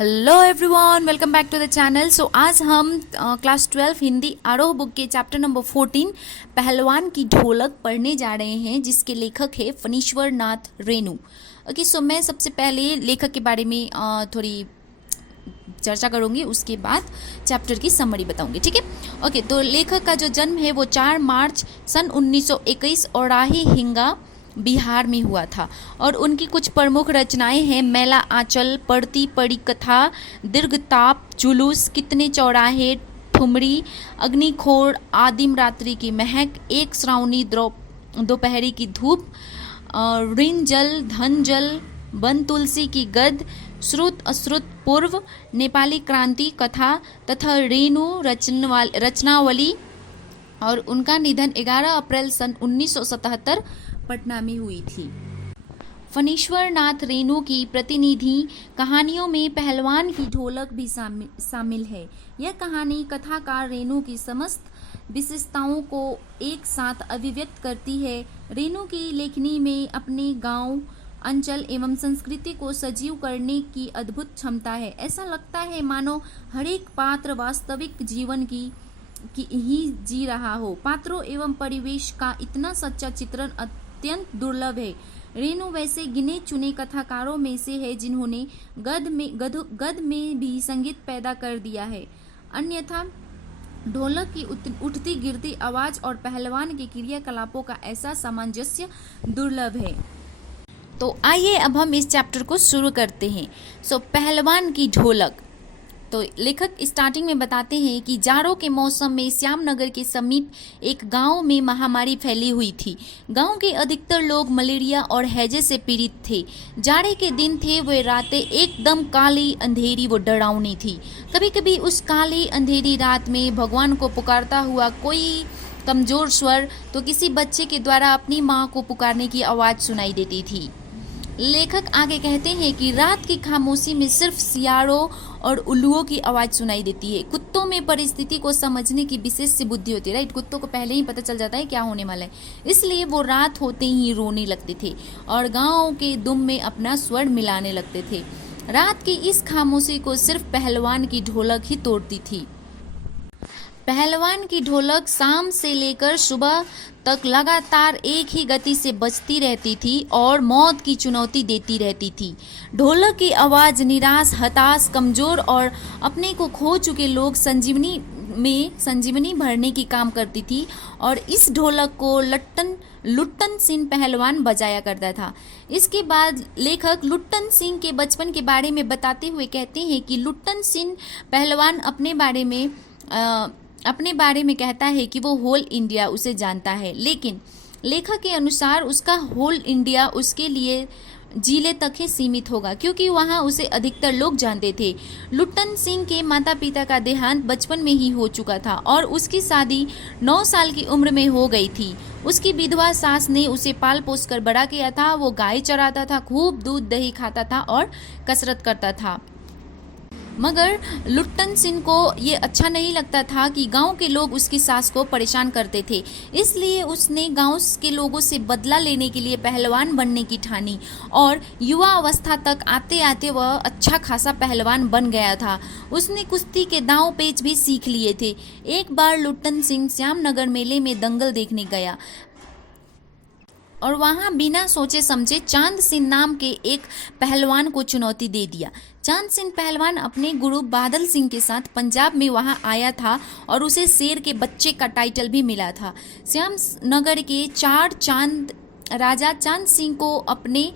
Hello everyone, welcome back to the channel. So आज हम class 12 Hindi आरोह बुक के चैप्टर नंबर 14 पहलवान की ढोलक पढ़ने जा रहे हैं, जिसके लेखक है फणीश्वर नाथ रेणु। ओके, सो मैं सबसे पहले लेखक के बारे में थोड़ी चर्चा करूंगी, उसके बाद चैप्टर की समरी बताऊंगी। ठीक है, ओके। तो लेखक का जो जन्म है वो 4 मार्च सन 1921 औराही हिंगा बिहार में हुआ था, और उनकी कुछ प्रमुख रचनाएं हैं मेला आंचल, पढ़ती पड़ी कथा, दीर्घताप, जुलूस, कितने चौराहे, ठुमरी, अग्निखोर, आदिम रात्रि की महक, एक श्रावणी दोपहरी की धूप, ऋण जल, धन जल, वन तुलसी की गद, श्रुत अश्रुत पूर्व, नेपाली क्रांति कथा तथा रेणु रचनावली। और उनका निधन 11 अप्रैल सन 1977 पटना में हुई थी। फणीश्वर नाथ रेणु की प्रतिनिधि कहानियों में पहलवान की ढोलक भी शामिल है। यह कहानी कथाकार रेणु की समस्त विशेषताओं को एक साथ अभिव्यक्त करती है। रेणु की लेखनी में अपने गांव, अंचल एवं संस्कृति को सजीव करने की अद्भुत क्षमता है। ऐसा लगता है मानो हर एक पात्र वास्तविक जीवन की ही जी रहा हो। पात्रों एवं परिवेश का इतना सच्चा चित्रण अत्यंत दुर्लभ है। रेणु वैसे गिने चुने कथाकारों में से है जिन्होंने गद में भी संगीत पैदा कर दिया है। अन्यथा ढोलक की उठती गिरती आवाज और पहलवान के क्रियाकलापों का ऐसा सामंजस्य दुर्लभ है। तो आइए अब हम इस चैप्टर को शुरू करते हैं। सो पहलवान की ढोलक। तो लेखक स्टार्टिंग में बताते हैं कि जाड़ों के मौसम में श्यामनगर के समीप एक गांव में महामारी फैली हुई थी। गांव के अधिकतर लोग मलेरिया और हैजे से पीड़ित थे। जाड़े के दिन थे, वे रातें एकदम काली अंधेरी व डरावनी थी। कभी कभी उस काली अंधेरी रात में भगवान को पुकारता हुआ कोई कमजोर स्वर तो किसी बच्चे के द्वारा अपनी माँ को पुकारने की आवाज़ सुनाई देती थी। लेखक आगे कहते हैं कि रात की खामोशी में सिर्फ सियारों और उल्लुओं की आवाज़ सुनाई देती है। कुत्तों में परिस्थिति को समझने की विशेष सी बुद्धि होती है, राइट। कुत्तों को पहले ही पता चल जाता है क्या होने वाला है, इसलिए वो रात होते ही रोने लगते थे और गाँव के दुम में अपना स्वर मिलाने लगते थे। रात की इस खामोशी को सिर्फ पहलवान की ढोलक ही तोड़ती थी। पहलवान की ढोलक शाम से लेकर सुबह तक लगातार एक ही गति से बजती रहती थी और मौत की चुनौती देती रहती थी। ढोलक की आवाज़ निराश, हताश, कमज़ोर और अपने को खो चुके लोग संजीवनी भरने की काम करती थी। और इस ढोलक को लुट्टन सिंह पहलवान बजाया करता था। इसके बाद लेखक लुट्टन सिंह के बचपन के बारे में बताते हुए कहते हैं कि लुट्टन सिंह पहलवान अपने बारे में कहता है कि वो होल इंडिया उसे जानता है, लेकिन लेखक के अनुसार उसका होल इंडिया उसके लिए जिले तक ही सीमित होगा, क्योंकि वहाँ उसे अधिकतर लोग जानते थे। लुट्टन सिंह के माता पिता का देहांत बचपन में ही हो चुका था और उसकी शादी 9 साल की उम्र में हो गई थी। उसकी विधवा सास ने उसे पाल पोस कर बड़ा किया था। वो गाय चराता था, खूब दूध दही खाता था और कसरत करता था। मगर लुट्टन सिंह को ये अच्छा नहीं लगता था कि गांव के लोग उसकी सास को परेशान करते थे, इसलिए उसने गांव के लोगों से बदला लेने के लिए पहलवान बनने की ठानी और युवा अवस्था तक आते आते वह अच्छा खासा पहलवान बन गया था। उसने कुश्ती के दांव पेच भी सीख लिए थे। एक बार लुट्टन सिंह श्यामनगर मेले में दंगल देखने गया और वहां बिना सोचे समझे चांद सिंह नाम के एक पहलवान को चुनौती दे दिया। चांद सिंह पहलवान अपने गुरु बादल सिंह के साथ पंजाब में वहां आया था और उसे शेर के बच्चे का टाइटल भी मिला था। श्यामनगर के राजा चांद सिंह को अपने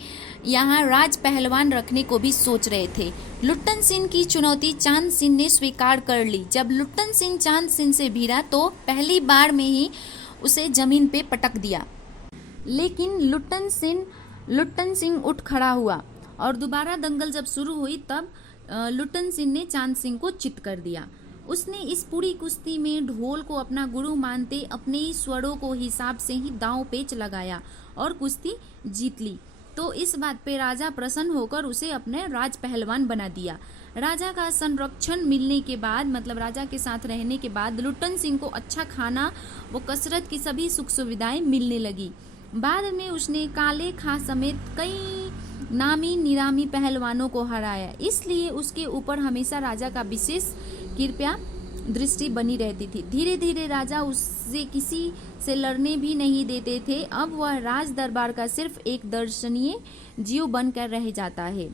यहाँ राज पहलवान रखने को भी सोच रहे थे। लुट्टन सिंह की चुनौती चांद सिंह ने स्वीकार कर ली। जब लुट्टन सिंह चांद सिंह से भिड़ा तो पहली बार में ही उसे जमीन पे पटक दिया, लेकिन लुट्टन सिंह उठ खड़ा हुआ और दोबारा दंगल जब शुरू हुई तब लुट्टन सिंह ने चांद सिंह को चित कर दिया। उसने इस पूरी कुश्ती में ढोल को अपना गुरु मानते अपने स्वरों को हिसाब से ही दांव पेच लगाया और कुश्ती जीत ली। तो इस बात पे राजा प्रसन्न होकर उसे अपने राज पहलवान बना दिया। राजा का संरक्षण मिलने के बाद, मतलब राजा के साथ रहने के बाद, लुट्टन सिंह को अच्छा खाना व कसरत की सभी सुख सुविधाएं मिलने लगी। बाद में उसने काले खां समेत कई नामी निरामी पहलवानों को हराया, इसलिए उसके ऊपर हमेशा राजा का विशेष कृपया दृष्टि बनी रहती थी। धीरे धीरे राजा उससे किसी से लड़ने भी नहीं देते थे। अब वह राज दरबार का सिर्फ एक दर्शनीय जीव बनकर रह जाता है।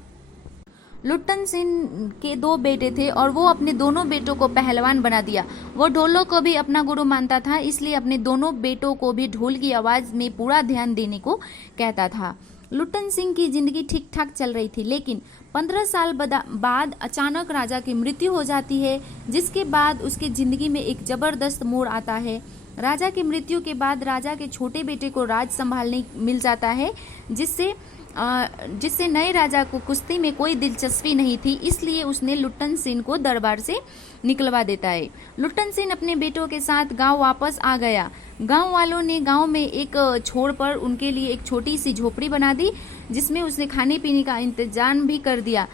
लुट्टन सेन के 2 बेटे थे और वो अपने दोनों बेटों को पहलवान बना दिया। वो ढोलक को भी अपना गुरु मानता था, इसलिए अपने दोनों बेटों को भी ढोल की आवाज़ में पूरा ध्यान देने को कहता था। लुट्टन सिंह की जिंदगी ठीक ठाक चल रही थी, लेकिन 15 साल बाद अचानक राजा की मृत्यु हो जाती है, जिसके बाद उसकी जिंदगी में एक जबरदस्त मोड़ आता है। राजा की मृत्यु के बाद राजा के छोटे बेटे को राज संभालने मिल जाता है, जिससे नए राजा को कुश्ती में कोई दिलचस्पी नहीं थी, इसलिए उसने लुट्टन सेन को दरबार से निकलवा देता है। लुट्टन सेन अपने बेटों के साथ गांव वापस आ गया। गांव वालों ने गांव में एक छोर पर उनके लिए एक छोटी सी झोपड़ी बना दी, जिसमें उसने खाने पीने का इंतजाम भी कर दिया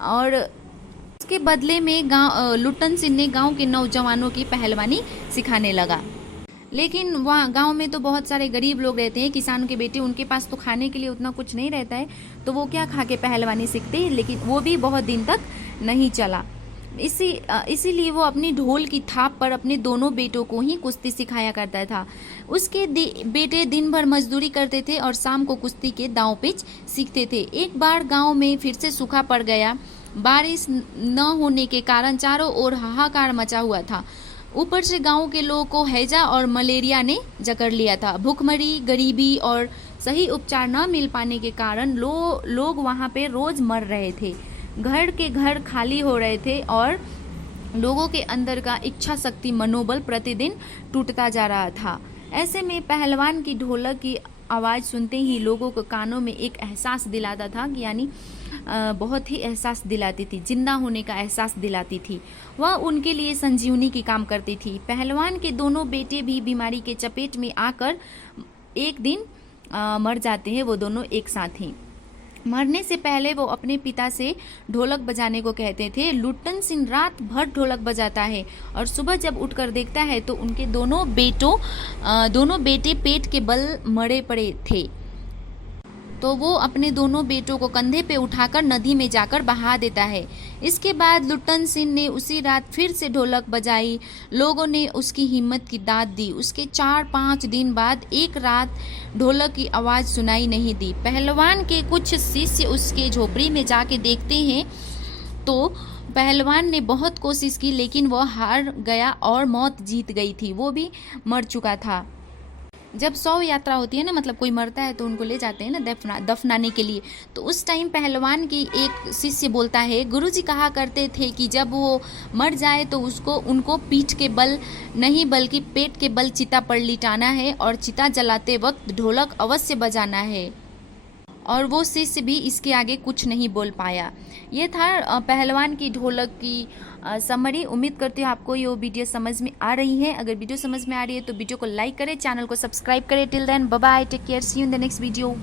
और उसके बदले में लुट्टन सेन ने गांव के नौजवानों की पहलवानी सिखाने लगा। लेकिन वहाँ गांव में तो बहुत सारे गरीब लोग रहते हैं, किसानों के बेटे, उनके पास तो खाने के लिए उतना कुछ नहीं रहता है, तो वो क्या खा के पहलवानी सीखते हैं, लेकिन वो भी बहुत दिन तक नहीं चला। इसीलिए वो अपनी ढोल की थाप पर अपने दोनों बेटों को ही कुश्ती सिखाया करता था। उसके बेटे दिन भर मजदूरी करते थे और शाम को कुश्ती के दांव पेच सीखते थे। एक बार गांव में फिर से सूखा पड़ गया। बारिश न होने के कारण चारों ओर हाहाकार मचा हुआ था। ऊपर से गांव के लोगों को हैजा और मलेरिया ने जकड़ लिया था। भूखमरी, गरीबी और सही उपचार न मिल पाने के कारण लोग वहां पे रोज मर रहे थे। घर के घर खाली हो रहे थे और लोगों के अंदर का इच्छा शक्ति, मनोबल प्रतिदिन टूटता जा रहा था। ऐसे में पहलवान की ढोलक की आवाज़ सुनते ही लोगों को कानों में एक एहसास दिलाता था, यानी बहुत ही एहसास दिलाती थी, जिंदा होने का एहसास दिलाती थी। वह उनके लिए संजीवनी की काम करती थी। पहलवान के दोनों बेटे भी बीमारी के चपेट में आकर एक दिन मर जाते हैं, वो दोनों एक साथ ही। मरने से पहले वो अपने पिता से ढोलक बजाने को कहते थे। लुट्टन सिंह रात भर ढोलक बजाता है और सुबह जब उठकर देखता है तो उनके दोनों बेटे पेट के बल मरे पड़े थे, तो वो अपने दोनों बेटों को कंधे पे उठाकर नदी में जाकर बहा देता है। इसके बाद लुट्टन सिंह ने उसी रात फिर से ढोलक बजाई। लोगों ने उसकी हिम्मत की दाद दी। उसके 4-5 दिन बाद एक रात ढोलक की आवाज़ सुनाई नहीं दी। पहलवान के कुछ शिष्य उसके झोपड़ी में जाके देखते हैं तो पहलवान ने बहुत कोशिश की, लेकिन वह हार गया और मौत जीत गई थी। वो भी मर चुका था। जब शव यात्रा होती है ना, मतलब कोई मरता है तो उनको ले जाते हैं ना दफनाने के लिए, तो उस टाइम पहलवान की एक शिष्य बोलता है, गुरुजी कहा करते थे कि जब वो मर जाए तो उनको पीठ के बल नहीं बल्कि पेट के बल चिता पर लिटाना है और चिता जलाते वक्त ढोलक अवश्य बजाना है। और वो शिष्य भी इसके आगे कुछ नहीं बोल पाया। ये था पहलवान की ढोलक की समरी। उम्मीद करती हूँ आपको ये वीडियो समझ में आ रही है। अगर वीडियो समझ में आ रही है तो वीडियो को लाइक करें, चैनल को सब्सक्राइब करें। Till then bye bye, take care, see you in the next video.